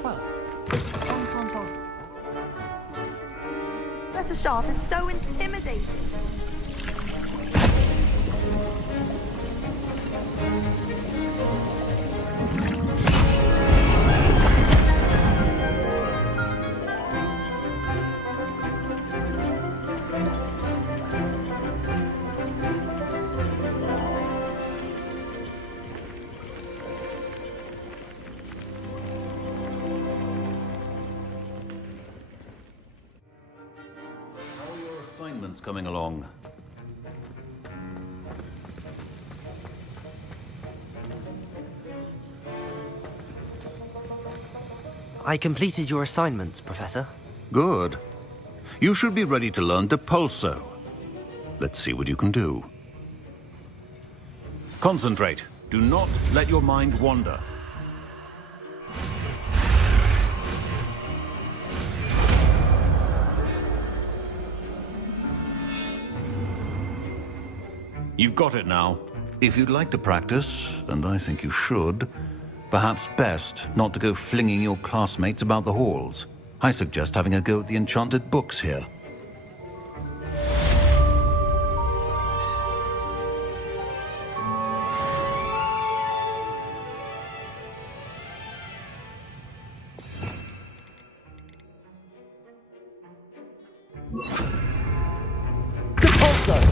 Well, on can't hold. Professor Sharp is so intimidating. Assignments coming along. I completed your assignments, Professor. Good. You should be ready to learn Depulso. Let's see what you can do. Concentrate. Do not let your mind wander. You've got it now. If you'd like to practice, and I think you should, perhaps best not to go flinging your classmates about the halls. I suggest having a go at the enchanted books here.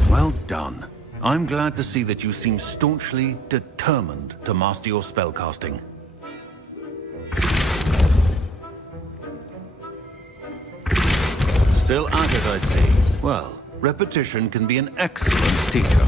Well done. I'm glad to see that you seem staunchly determined to master your spellcasting. Still at it, I see. Well, repetition can be an excellent teacher.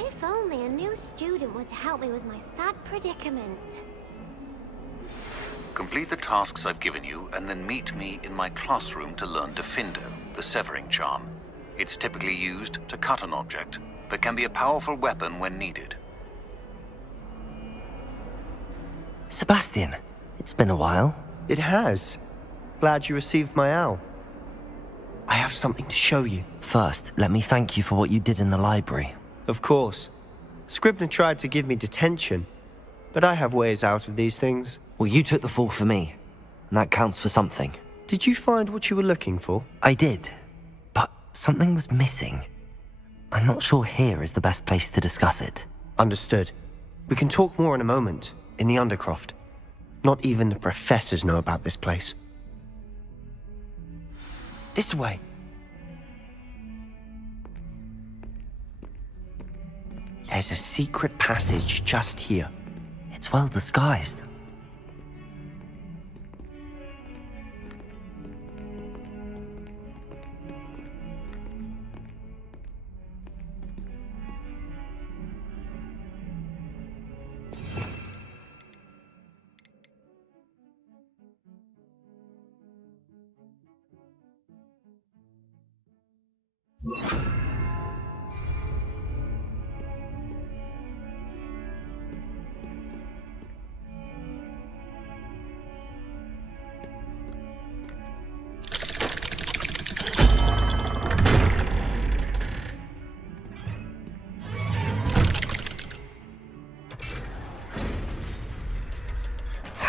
If only a new student were to help me with my sad predicament. Complete the tasks I've given you, and then meet me in my classroom to learn Defindo, the severing charm. It's typically used to cut an object, but can be a powerful weapon when needed. Sebastian, it's been a while. It has. Glad you received my owl. I have something to show you. First, let me thank you for what you did in the library. Of course. Scribner tried to give me detention, but I have ways out of these things. Well, you took the fall for me, and that counts for something. Did you find what you were looking for? I did, but something was missing. I'm not sure here is the best place to discuss it. Understood. We can talk more in a moment, in the Undercroft. Not even the professors know about this place. This way. There's a secret passage just here. It's well disguised.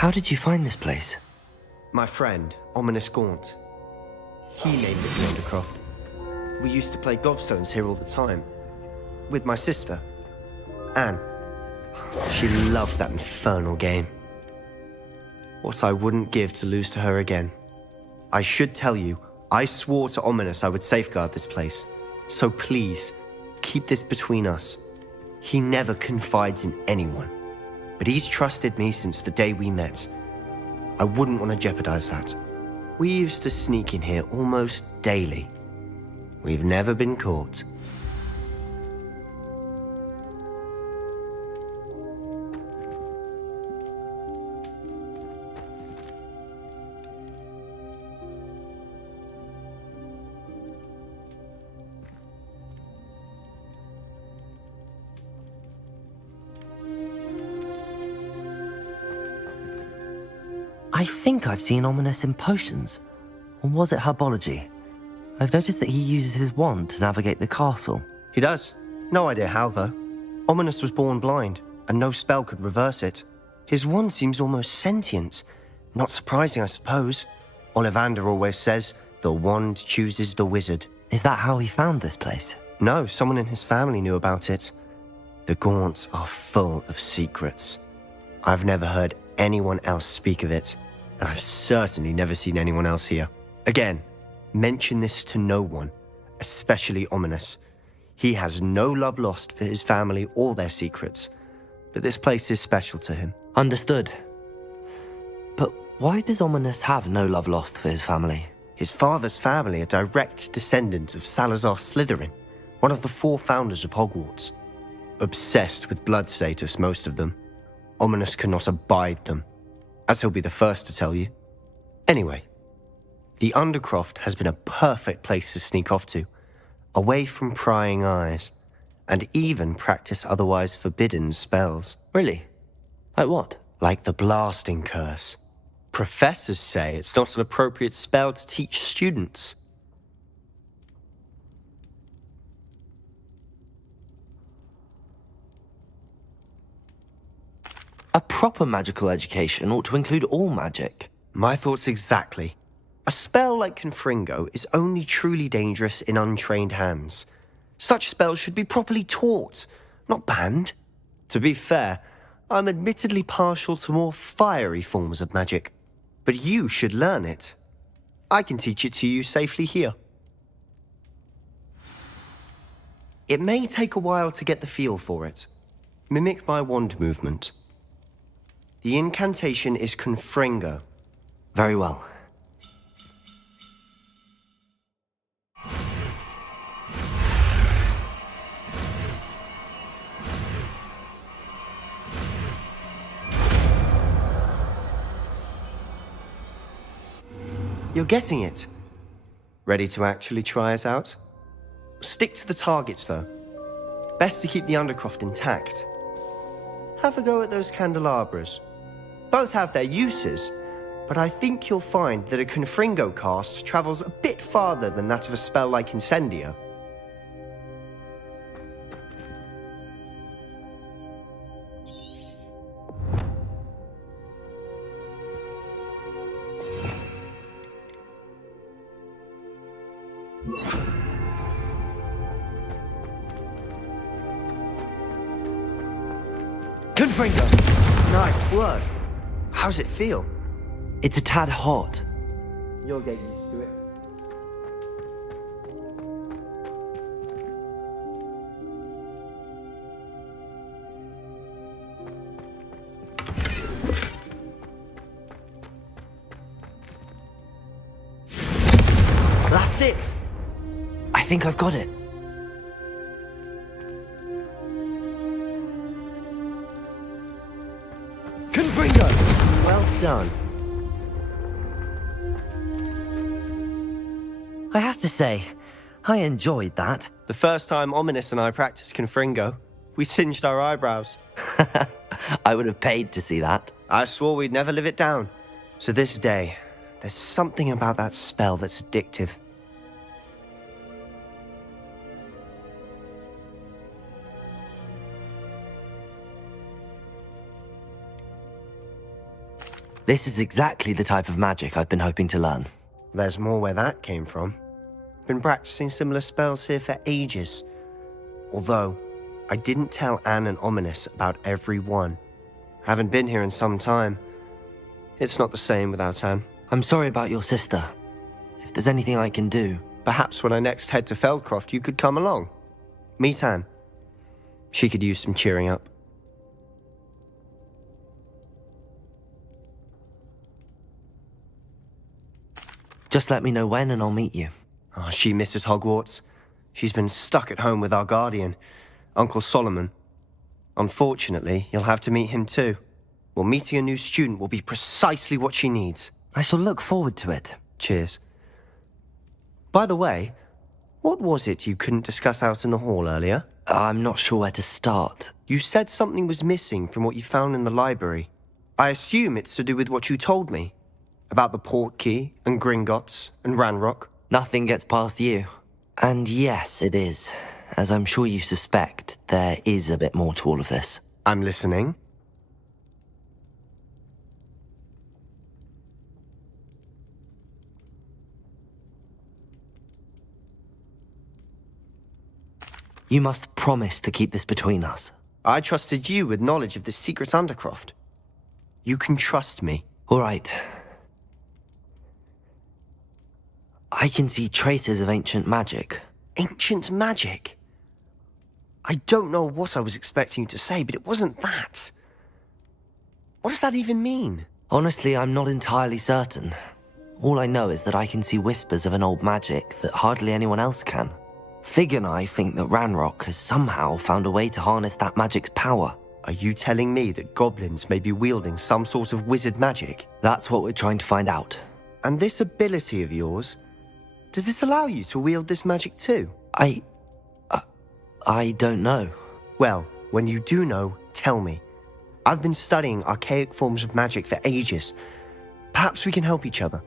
How did you find this place? My friend, Ominous Gaunt. He named it the Undercroft. We used to play gobstones here all the time. With my sister, Anne. She loved that infernal game. What I wouldn't give to lose to her again. I should tell you, I swore to Ominous I would safeguard this place. So please, keep this between us. He never confides in anyone. But he's trusted me since the day we met. I wouldn't want to jeopardize that. We used to sneak in here almost daily. We've never been caught. I think I've seen Ominous in potions. Or was it herbology? I've noticed that he uses his wand to navigate the castle. He does. No idea how, though. Ominous was born blind, and no spell could reverse it. His wand seems almost sentient. Not surprising, I suppose. Ollivander always says, the wand chooses the wizard. Is that how he found this place? No, someone in his family knew about it. The Gaunts are full of secrets. I've never heard anyone else speak of it, and I've certainly never seen anyone else here. Again, mention this to no one, especially Ominous. He has no love lost for his family or their secrets, but this place is special to him. Understood. But why does Ominous have no love lost for his family? His father's family are direct descendants of Salazar Slytherin, one of the 4 founders of Hogwarts. Obsessed with blood status, most of them. Ominous cannot abide them, as he'll be the first to tell you. Anyway, the Undercroft has been a perfect place to sneak off to, away from prying eyes, and even practice otherwise forbidden spells. Really? Like what? Like the blasting curse. Professors say it's not an appropriate spell to teach students. A proper magical education ought to include all magic. My thoughts exactly. A spell like Confringo is only truly dangerous in untrained hands. Such spells should be properly taught, not banned. To be fair, I'm admittedly partial to more fiery forms of magic. But you should learn it. I can teach it to you safely here. It may take a while to get the feel for it. Mimic my wand movement. The incantation is Confringo. Very well. You're getting it. Ready to actually try it out? Stick to the targets, though. Best to keep the Undercroft intact. Have a go at those candelabras. Both have their uses, but I think you'll find that a Confringo cast travels a bit farther than that of a spell like Incendio. Confringo! Nice work. How's it feel? It's a tad hot. You'll get used to it. That's it! I think I've got it. Confringo! Well done. I have to say, I enjoyed that. The first time Ominous and I practiced Confringo, we singed our eyebrows. I would have paid to see that. I swore we'd never live it down. To this day, there's something about that spell that's addictive. This is exactly the type of magic I've been hoping to learn. There's more where that came from. Been practicing similar spells here for ages. Although, I didn't tell Anne and Ominous about every one. Haven't been here in some time. It's not the same without Anne. I'm sorry about your sister. If there's anything I can do... Perhaps when I next head to Feldcroft, you could come along. Meet Anne. She could use some cheering up. Just let me know when and I'll meet you. Oh, she misses Hogwarts. She's been stuck at home with our guardian, Uncle Solomon. Unfortunately, you'll have to meet him too. Well, meeting a new student will be precisely what she needs. I shall look forward to it. Cheers. By the way, what was it you couldn't discuss out in the hall earlier? I'm not sure where to start. You said something was missing from what you found in the library. I assume it's to do with what you told me. About the Portkey and Gringotts and Ranrock. Nothing gets past you. And yes, it is. As I'm sure you suspect, there is a bit more to all of this. I'm listening. You must promise to keep this between us. I trusted you with knowledge of the secret Undercroft. You can trust me. All right. I can see traces of ancient magic. Ancient magic? I don't know what I was expecting you to say, but it wasn't that. What does that even mean? Honestly, I'm not entirely certain. All I know is that I can see whispers of an old magic that hardly anyone else can. Fig and I think that Ranrock has somehow found a way to harness that magic's power. Are you telling me that goblins may be wielding some sort of wizard magic? That's what we're trying to find out. And this ability of yours, does it allow you to wield this magic too? I don't know. Well, when you do know, tell me. I've been studying archaic forms of magic for ages. Perhaps we can help each other.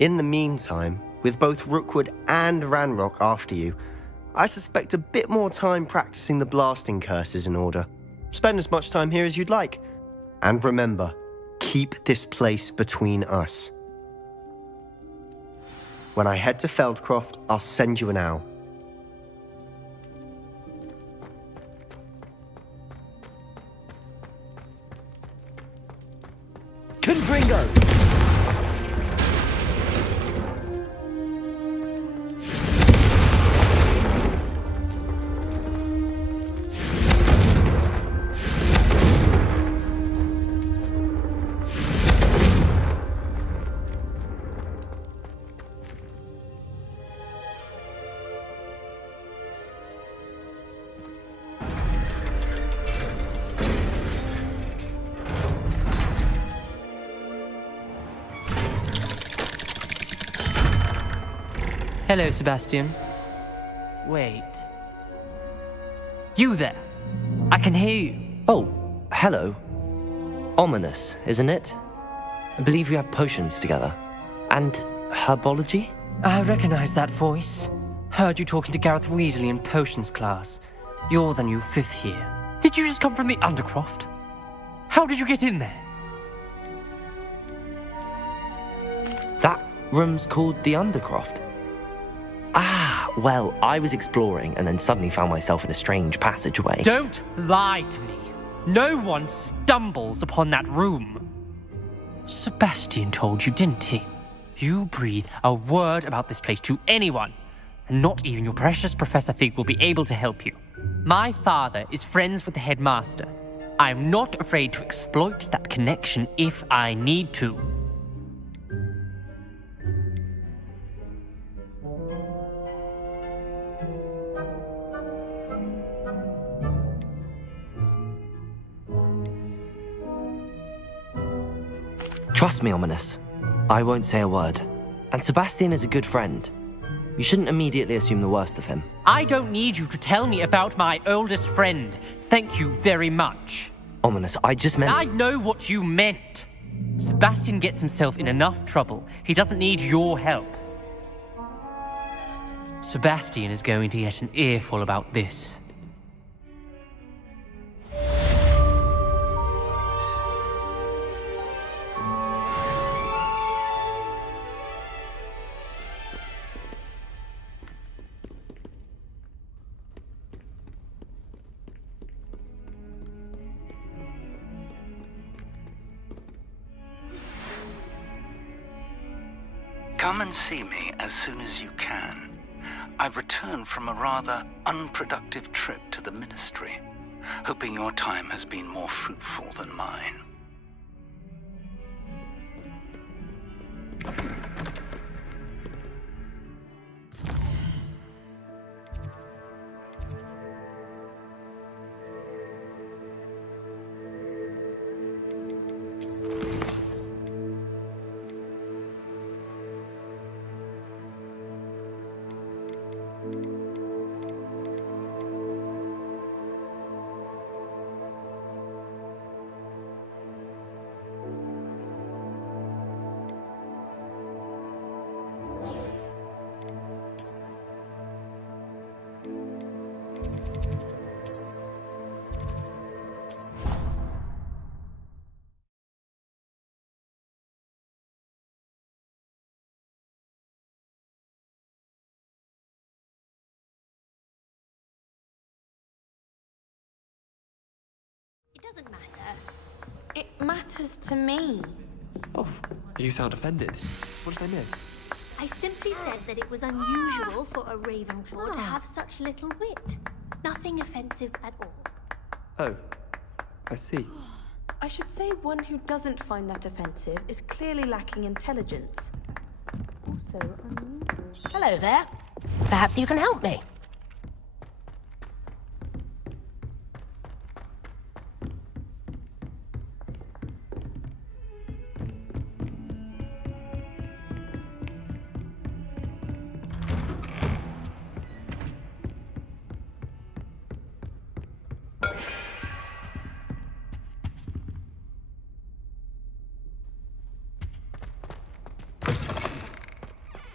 In the meantime, with both Rookwood and Ranrock after you, I suspect a bit more time practicing the blasting curse is in order. Spend as much time here as you'd like. And remember, keep this place between us. When I head to Feldcroft, I'll send you an owl. Confringo! Hello, Sebastian. Wait. You there? I can hear you. Oh, hello. Ominous, isn't it? I believe we have potions together. And herbology? I recognize that voice. Heard you talking to Gareth Weasley in potions class. You're the new 5th year. Did you just come from the Undercroft? How did you get in there? That room's called the Undercroft. Ah, well, I was exploring and then suddenly found myself in a strange passageway. Don't lie to me. No one stumbles upon that room. Sebastian told you, didn't he? You breathe a word about this place to anyone, and not even your precious Professor Fig will be able to help you. My father is friends with the headmaster. I'm not afraid to exploit that connection if I need to. Trust me, Ominous. I won't say a word. And Sebastian is a good friend. You shouldn't immediately assume the worst of him. I don't need you to tell me about my oldest friend. Thank you very much. Ominous, I just meant... I know what you meant. Sebastian gets himself in enough trouble. He doesn't need your help. Sebastian is going to get an earful about this. Come and see me as soon as you can. I've returned from a rather unproductive trip to the Ministry, hoping your time has been more fruitful than mine. It doesn't matter. It matters to me. Oh, you sound offended. What did I miss? I simply said that it was unusual for a Ravenclaw to have such little wit. Nothing offensive at all. Oh, I see. I should say one who doesn't find that offensive is clearly lacking intelligence. Also unusual. Hello there. Perhaps you can help me.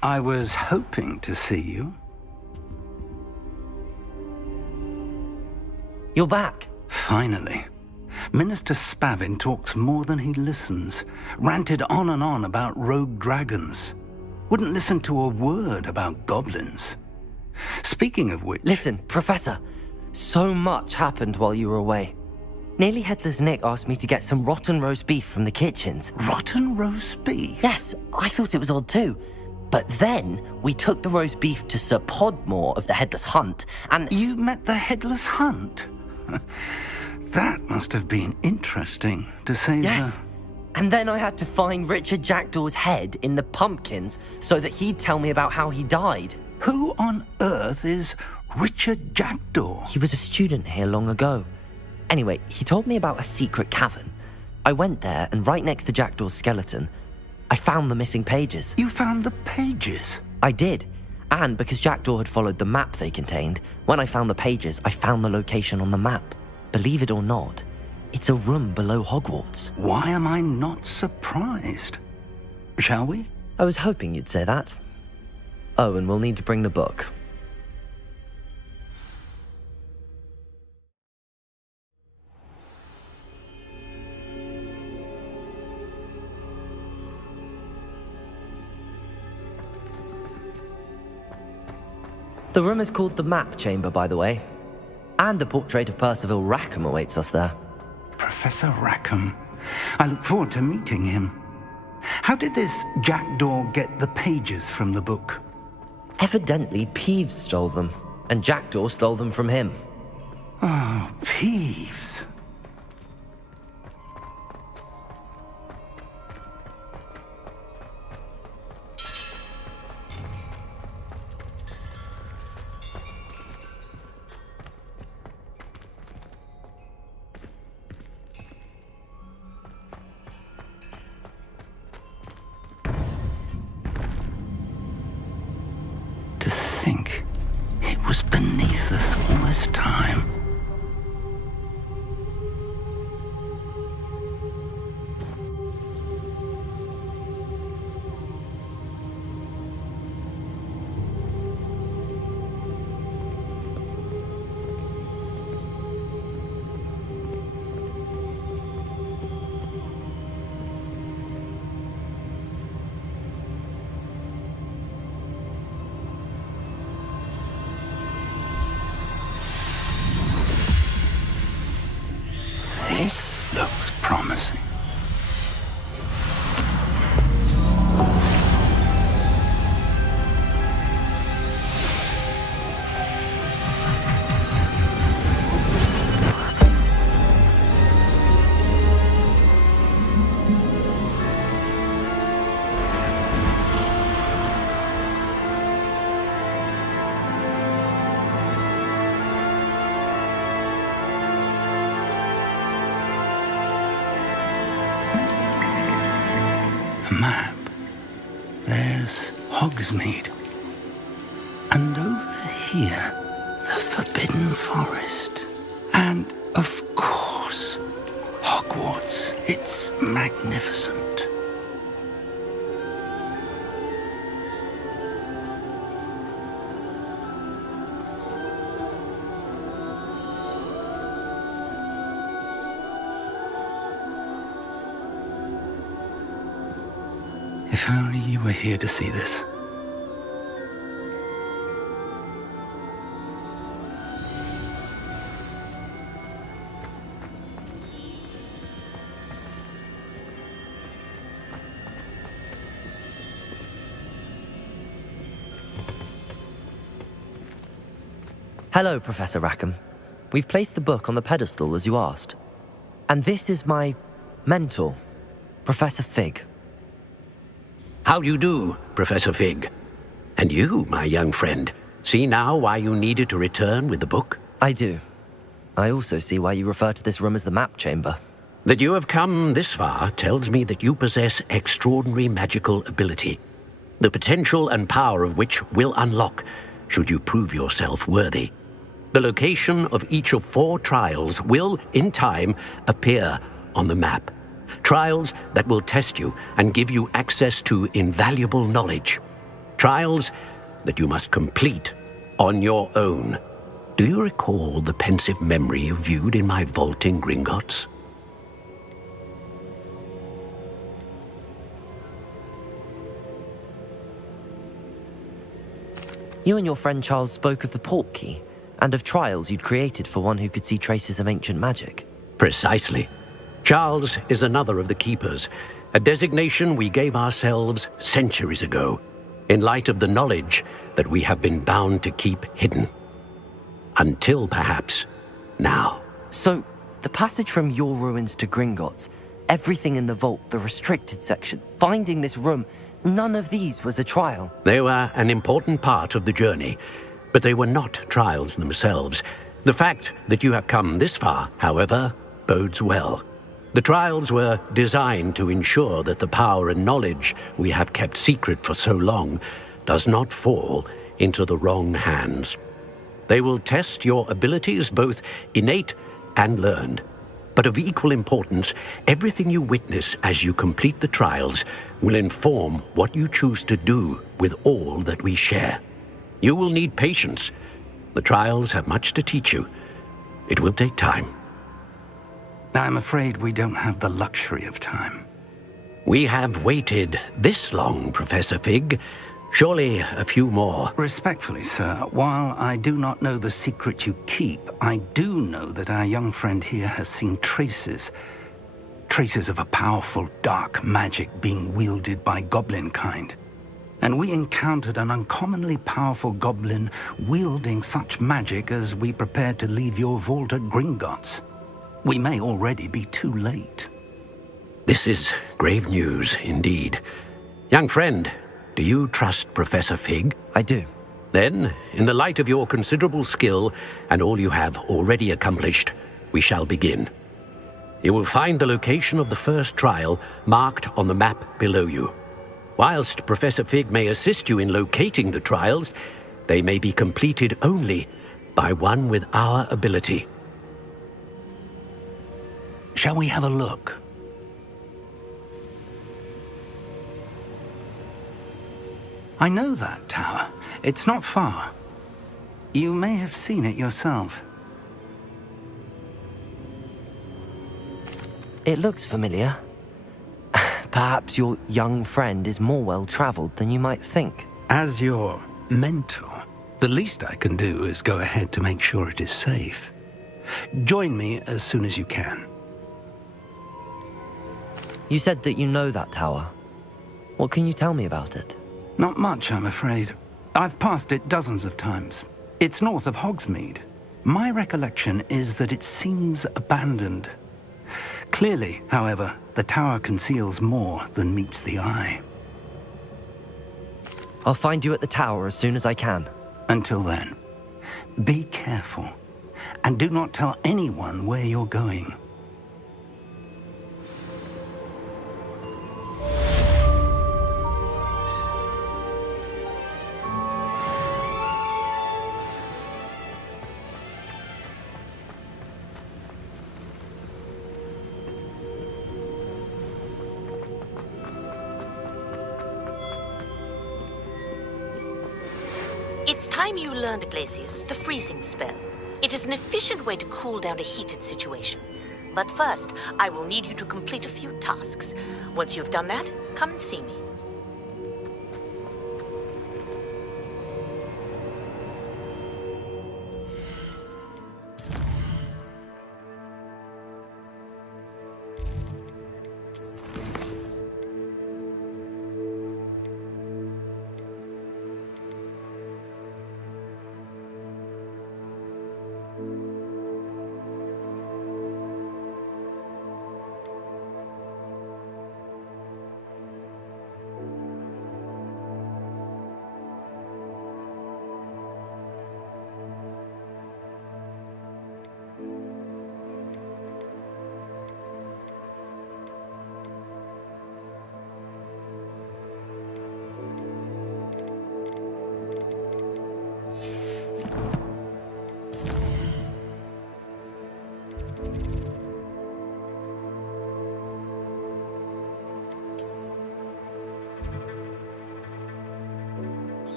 I was hoping to see you. You're back. Finally. Minister Spavin talks more than he listens. Ranted on and on about rogue dragons. Wouldn't listen to a word about goblins. Speaking of which... Listen, Professor. So much happened while you were away. Nearly Headless Nick asked me to get some rotten roast beef from the kitchens. Rotten roast beef? Yes, I thought it was odd too. But then we took the roast beef to Sir Podmore of the Headless Hunt, and... You met the Headless Hunt? That must have been interesting, to say Yes. And then I had to find Richard Jackdaw's head in the pumpkins so that he'd tell me about how he died. Who on earth is Richard Jackdaw? He was a student here long ago. Anyway, he told me about a secret cavern. I went there, and right next to Jackdaw's skeleton, I found the missing pages. You found the pages? I did. And because Jackdaw had followed the map they contained, when I found the pages, I found the location on the map. Believe it or not, it's a room below Hogwarts. Why am I not surprised? Shall we? I was hoping you'd say that. Oh, and we'll need to bring the book. The room is called the Map Chamber, by the way. And a portrait of Percival Rackham awaits us there. Professor Rackham. I look forward to meeting him. How did this Jackdaw get the pages from the book? Evidently, Peeves stole them, and Jackdaw stole them from him. Oh, Peeves. To think it was beneath us all this time. This looks promising. Hogsmeade. And over here, the Forbidden Forest. And, of course, Hogwarts. It's magnificent. If only you were here to see this. Hello, Professor Rackham. We've placed the book on the pedestal as you asked. And this is my mentor, Professor Fig. How do you do, Professor Fig? And you, my young friend, see now why you needed to return with the book? I do. I also see why you refer to this room as the map chamber. That you have come this far tells me that you possess extraordinary magical ability, the potential and power of which will unlock should you prove yourself worthy. The location of each of 4 trials will, in time, appear on the map. Trials that will test you and give you access to invaluable knowledge. Trials that you must complete on your own. Do you recall the pensive memory you viewed in my vault in Gringotts? You and your friend Charles spoke of the Portkey, and of trials you'd created for one who could see traces of ancient magic. Precisely. Charles is another of the Keepers, a designation we gave ourselves centuries ago, in light of the knowledge that we have been bound to keep hidden. Until, perhaps, now. So, the passage from your ruins to Gringotts, everything in the vault, the restricted section, finding this room, none of these was a trial. They were an important part of the journey, but they were not trials themselves. The fact that you have come this far, however, bodes well. The trials were designed to ensure that the power and knowledge we have kept secret for so long does not fall into the wrong hands. They will test your abilities, both innate and learned. But of equal importance, everything you witness as you complete the trials will inform what you choose to do with all that we share. You will need patience. The trials have much to teach you. It will take time. I'm afraid we don't have the luxury of time. We have waited this long, Professor Fig. Surely a few more. Respectfully, sir, while I do not know the secret you keep, I do know that our young friend here has seen traces of a powerful dark magic being wielded by goblin kind. And we encountered an uncommonly powerful goblin wielding such magic as we prepared to leave your vault at Gringotts. We may already be too late. This is grave news indeed. Young friend, do you trust Professor Fig? I do. Then, in the light of your considerable skill and all you have already accomplished, we shall begin. You will find the location of the first trial marked on the map below you. Whilst Professor Fig may assist you in locating the trials, they may be completed only by one with our ability. Shall we have a look? I know that tower. It's not far. You may have seen it yourself. It looks familiar. Perhaps your young friend is more well-traveled than you might think. As your mentor, the least I can do is go ahead to make sure it is safe. Join me as soon as you can. You said that you know that tower. What can you tell me about it? Not much, I'm afraid. I've passed it dozens of times. It's north of Hogsmeade. My recollection is that it seems abandoned. Clearly, however, the tower conceals more than meets the eye. I'll find you at the tower as soon as I can. Until then, be careful, and do not tell anyone where you're going. It's time you learned, Glacius, the freezing spell. It is an efficient way to cool down a heated situation. But first, I will need you to complete a few tasks. Once you've done that, come and see me.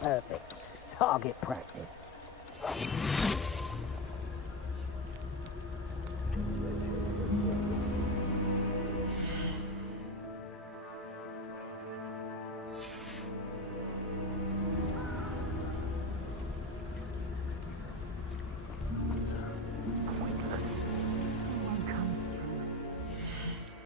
Perfect. Target practice.